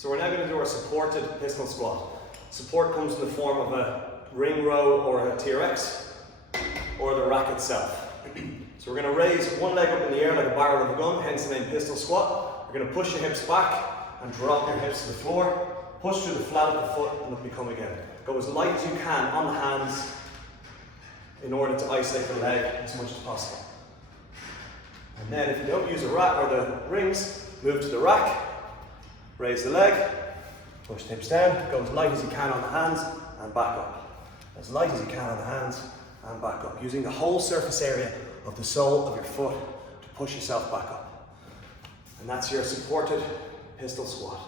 So we're now going to do our supported pistol squat. Support comes in the form of a ring row or a TRX or the rack itself. So we're going to raise one leg up in the air like a barrel of a gun, hence the name pistol squat. You're going to push your hips back and drop your hips to the floor. Push through the flat of the foot and up you come again. Go as light as you can on the hands in order to isolate the leg as much as possible. And then if you don't use a rack or the rings, move to the rack, raise the leg, push the hips down, go as light as you can on the hands and back up. As light as you can on the hands and back up, using the whole surface area of the sole of your foot to push yourself back up. And that's your supported pistol squat.